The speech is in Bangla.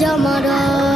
জমা